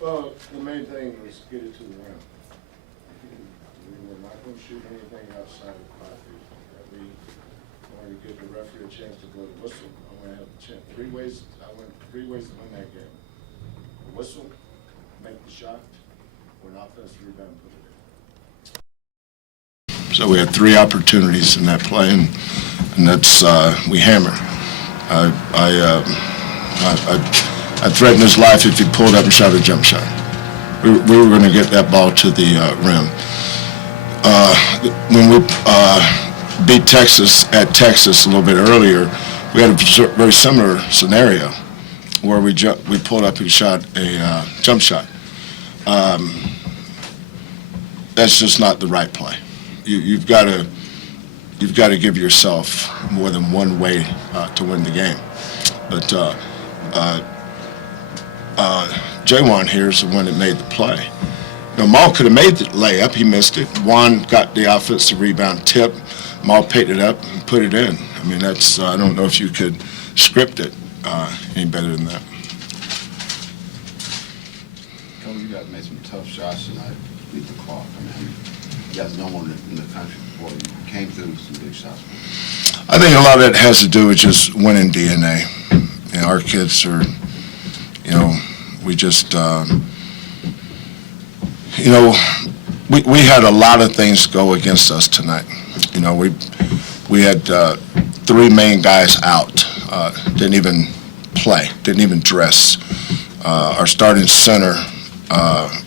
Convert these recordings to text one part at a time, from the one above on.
Well, the main thing was get it to the rim. We were not going to shoot anything outside of 5 feet. We wanted to give the referee a chance to blow the whistle. I want to have a chance. I went 3 ways to win that game. The whistle, make the shot, or an offensive rebound, put it in. So we had 3 opportunities in that play, and that's we hammered. I threatened his life if he pulled up and shot a jump shot. We were going to get that ball to the rim. When we beat Texas at Texas a little bit earlier, we had a very similar scenario where we pulled up and shot a jump shot. That's just not the right play. You've got to give yourself more than one way to win the game. But Jawan here is the one that made the play. Now, Maul could have made the layup. He missed it. Juan got the offensive rebound tip. Maul picked it up and put it in. I mean, that's I don't know if you could script it any better than that. Kelvin, you guys made some tough shots tonight. Beat the clock. I mean, you guys know one in the country before you came through with some big shots. I think a lot of it has to do with just winning DNA. You know, our kids are, you know, we just, you know, we had a lot of things go against us tonight. You know, we had 3 main guys out, didn't even play, didn't even dress. Our starting center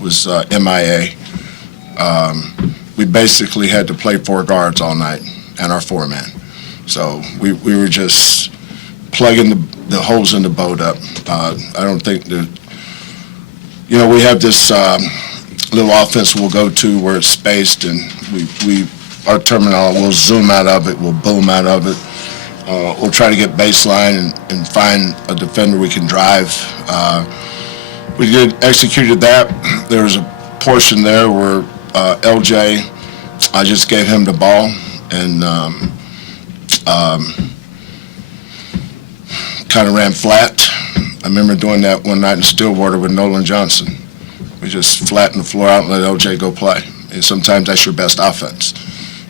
was MIA. We basically had to play 4 guards all night and our 4-man. So we were just plugging the holes in the boat up. I don't think that, you know, we have this little offense we'll go to where it's spaced, and our terminology, we'll zoom out of it, we'll boom out of it. We'll try to get baseline and find a defender we can drive. We executed that. There was a portion there where LJ, I just gave him the ball, and kind of ran flat. I remember doing that one night in Stillwater with Nolan Johnson. We just flattened the floor out and let LJ go play. And sometimes that's your best offense.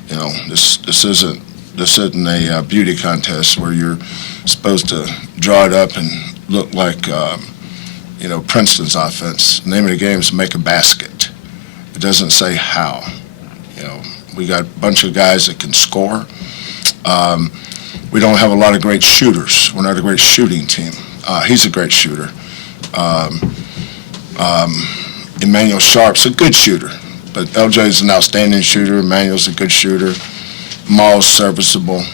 You know, this isn't a beauty contest where you're supposed to draw it up and look like you know, Princeton's offense. The name of the game is make a basket. It doesn't say how. You know, we got a bunch of guys that can score. We don't have a lot of great shooters. We're not a great shooting team. He's a great shooter. Emmanuel Sharp's a good shooter, but LJ's an outstanding shooter. Emmanuel's a good shooter. Maul's serviceable.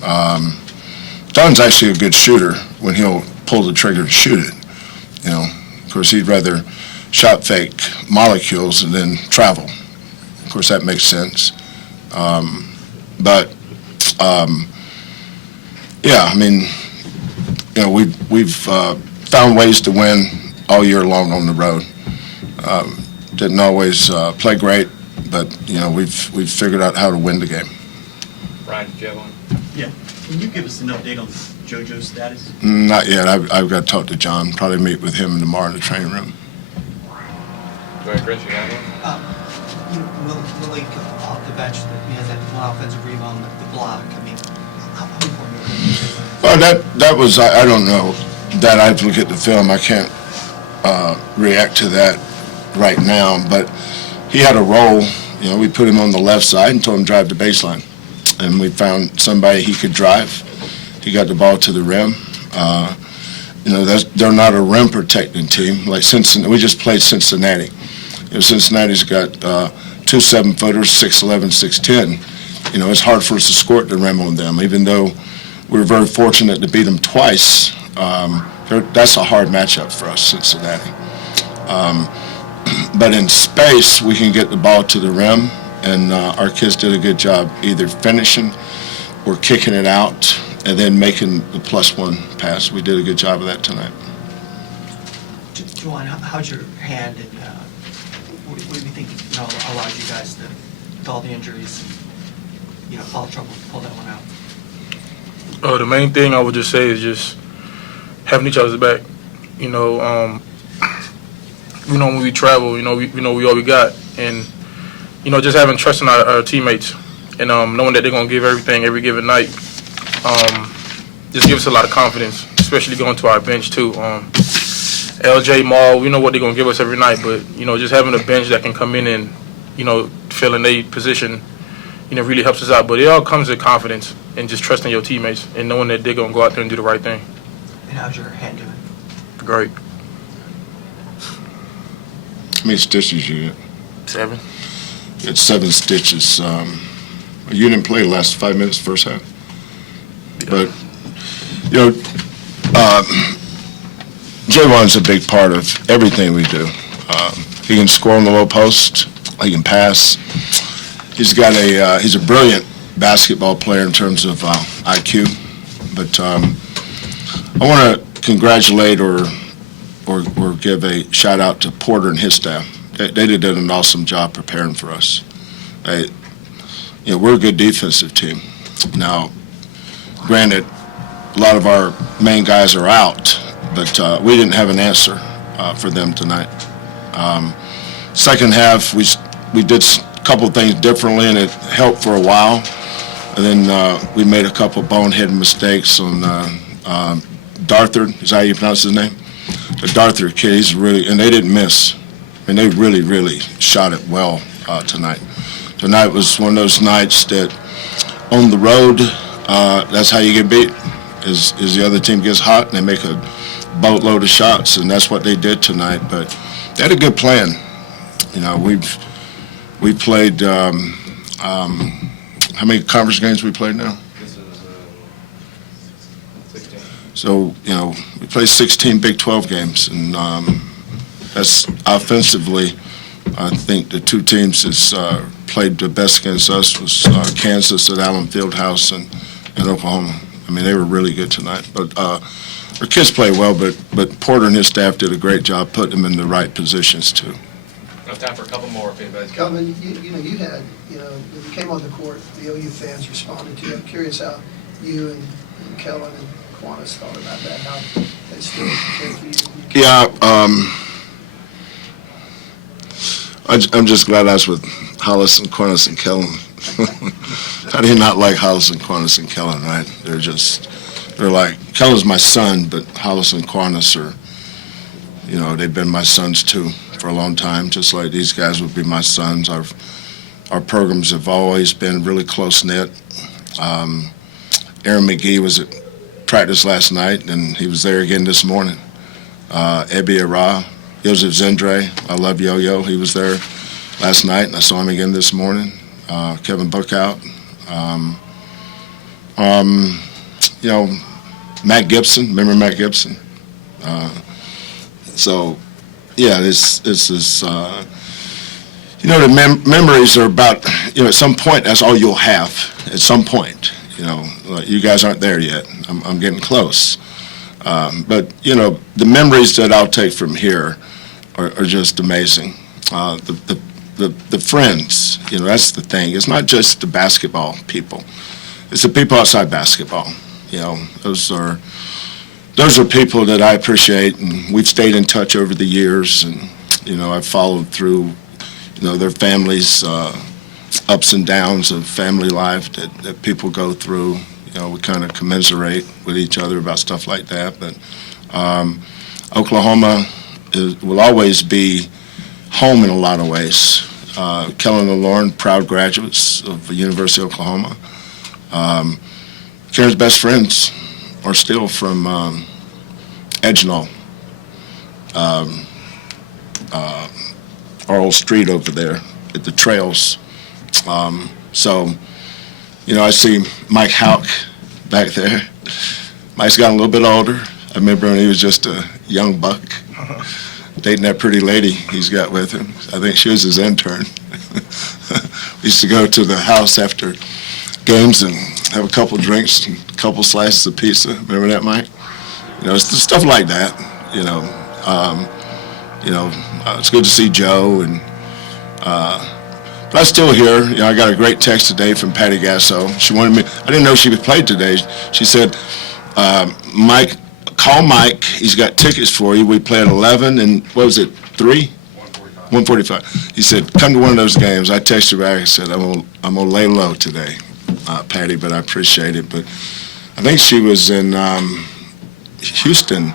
Don's actually a good shooter when he'll pull the trigger and shoot it. You know, of course, he'd rather shot fake molecules and then travel. Of course, that makes sense. Yeah, I mean, you know, we've found ways to win all year long on the road. Didn't always play great, but you know, we've figured out how to win the game. Ryan, did you have one? Yeah. Can you give us an update on JoJo's status? Not yet. I've got to talk to John. Probably meet with him tomorrow in the training room. Go ahead, Chris, you got one? Will he come off the bench? He has that one offensive rebound, the block. I mean, how important is it? Well, that was, I don't know. That I have to look at the film. I can't react to that right now. But he had a role. You know, we put him on the left side and told him to drive the baseline. And we found somebody he could drive. He got the ball to the rim. You know, they're not a rim protecting team like Cincinnati. We just played Cincinnati. You know, Cincinnati's got 2 7-footers, 6'11", 6'10". You know, it's hard for us to score at the rim on them, even though we were very fortunate to beat them twice. That's a hard matchup for us, Cincinnati. But in space, we can get the ball to the rim, and our kids did a good job either finishing or kicking it out and then making the +1 pass. We did a good job of that tonight. Juwan, how'd your hand and what do you think allowed you guys to, with all the injuries, all the trouble to pull that one out? The main thing I would just say is just having each other's back. We when we travel, we all we got, and just having trust in our teammates, and knowing that they're gonna give everything every given night, just gives us a lot of confidence, especially going to our bench too. LJ, Maul, we know what they're gonna give us every night, but just having a bench that can come in and fill in their position, really helps us out. But it all comes with confidence and just trusting your teammates and knowing that they're gonna go out there and do the right thing. And how's your hand doing? Great. How many stitches you get? 7. You had 7 stitches. You didn't play the last 5 minutes, first half. But, Javon's a big part of everything we do. He can score on the low post. He can pass. He's a brilliant basketball player in terms of IQ. But I want to congratulate or give a shout out to Porter and his staff. They did an awesome job preparing for us. We're a good defensive team. Now, granted, a lot of our main guys are out, but we didn't have an answer for them tonight. Second half, we did a couple of things differently, and it helped for a while. And then we made a couple bonehead mistakes on Darthard. Is that how you pronounce his name? The Darthard kid, he's really, and they didn't miss. I mean, they really, really shot it well tonight. Tonight was one of those nights that on the road, that's how you get beat, is the other team gets hot and they make a boatload of shots, and that's what they did tonight. But they had a good plan. We played, how many conference games we played now? This is 16. So, we played 16 Big 12 games, and that's offensively, I think the two teams that played the best against us was Kansas at Allen Fieldhouse and Oklahoma. I mean, they were really good tonight. But our kids played well, but Porter and his staff did a great job putting them in the right positions, too. We have time for a couple more if anybody's got. Kelvin, when you came on the court, the OU fans responded to you. I'm curious how you and Kelvin and Quantas thought about that, how they still cared for you. Yeah, I'm just glad I was with Hollis and Quantas and Kellen. How do you not like Hollis and Quantas and Kellen, right? They're like, Kellen's my son, but Hollis and Quantas are, they've been my sons too for a long time, just like these guys would be my sons. Our programs have always been really close-knit. Aaron McGee was at practice last night, and he was there again this morning. Ebi Ara, Joseph Zendre, I love Yo-Yo. He was there last night, and I saw him again this morning. Kevin Bookout. Matt Gibson. Remember Matt Gibson? So, yeah, this is, the memories are about, at some point, that's all you'll have at some point. You guys aren't there yet. I'm getting close. But, the memories that I'll take from here are just amazing. The friends, that's the thing. It's not just the basketball people. It's the people outside basketball. Those are people that I appreciate, and we've stayed in touch over the years, and, I've followed through, their families' ups and downs of family life that people go through. We kind of commiserate with each other about stuff like that. But Oklahoma will always be home in a lot of ways. Kellen and Lauren, proud graduates of the University of Oklahoma. Karen's best friends are still from Edgenall, our old street over there at the trails. So, I see Mike Houck back there. Mike's gotten a little bit older. I remember when he was just a young buck, dating that pretty lady he's got with him. I think she was his intern. We used to go to the house after games and have a couple drinks and a couple slices of pizza. Remember that, Mike? It's stuff like that. It's good to see Joe, and but I still hear. I got a great text today from Patty Gasso. She wanted me. I didn't know she would play today. She said, "Mike, call Mike. He's got tickets for you. We play at 11 and what was it, 3 1:45. He said, come to one of those games. I texted back and said, I'm gonna lay low today, Patty, but I appreciate it. But I think she was in Houston.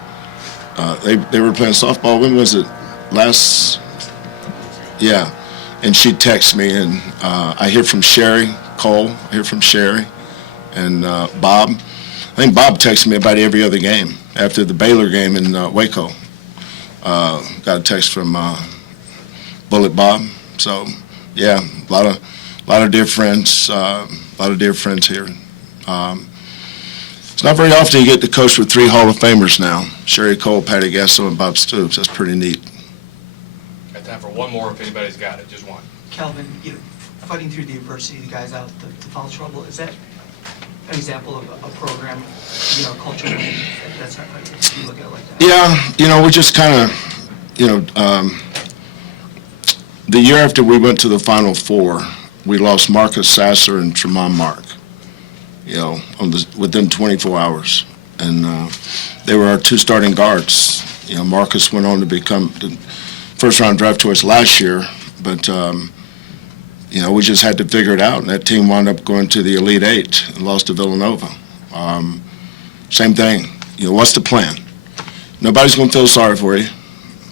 They were playing softball. When was it? Yeah. And she texted me, and I hear from Sherry Cole. I hear from Sherry and Bob. I think Bob texted me about every other game. After the Baylor game in Waco, got a text from Bullet Bob. So, yeah, a lot of dear friends, here. It's not very often you get to coach with 3 Hall of Famers now: Sherry Cole, Patty Gasso, and Bob Stoops. That's pretty neat. Got time for one more if anybody's got it, just one. Kelvin, fighting through the adversity, the guys out to foul trouble, is that an example of a program, culture that's not like, you look at it like that? Yeah, we just kind of, the year after we went to the Final Four, we lost Marcus Sasser and Tremont Mark, within 24 hours. And they were our 2 starting guards. Marcus went on to become the first-round draft choice last year, but, we just had to figure it out. And that team wound up going to the Elite Eight and lost to Villanova. Same thing. What's the plan? Nobody's going to feel sorry for you.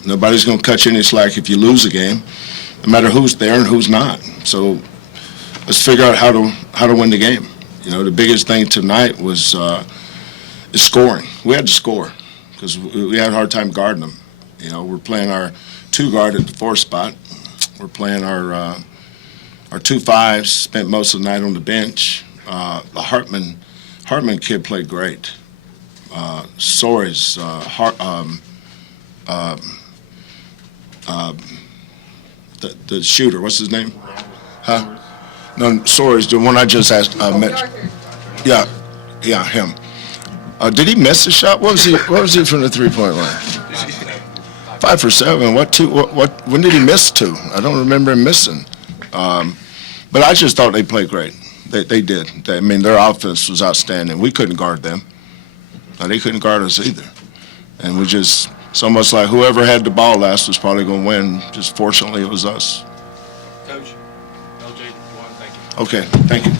Nobody's going to cut you any slack if you lose a game, no matter who's there and who's not. So let's figure out how to win the game. The biggest thing tonight was is scoring. We had to score because we had a hard time guarding them. We're playing our 2 guard at the 4 spot. We're playing our 2 5s. Spent most of the night on the bench. The Hartman kid played great. Soares, the shooter, what's his name? Huh? No, Soares, the one I just asked. Yeah, him. Did he miss the shot? What was he from the 3-point line? 5 for 7. When did he miss 2? I don't remember him missing. But I just thought they played great. They did. Their offense was outstanding. We couldn't guard them. They couldn't guard us either. And it's almost like whoever had the ball last was probably going to win. Just fortunately, it was us. Coach, LJ, thank you. Okay, thank you.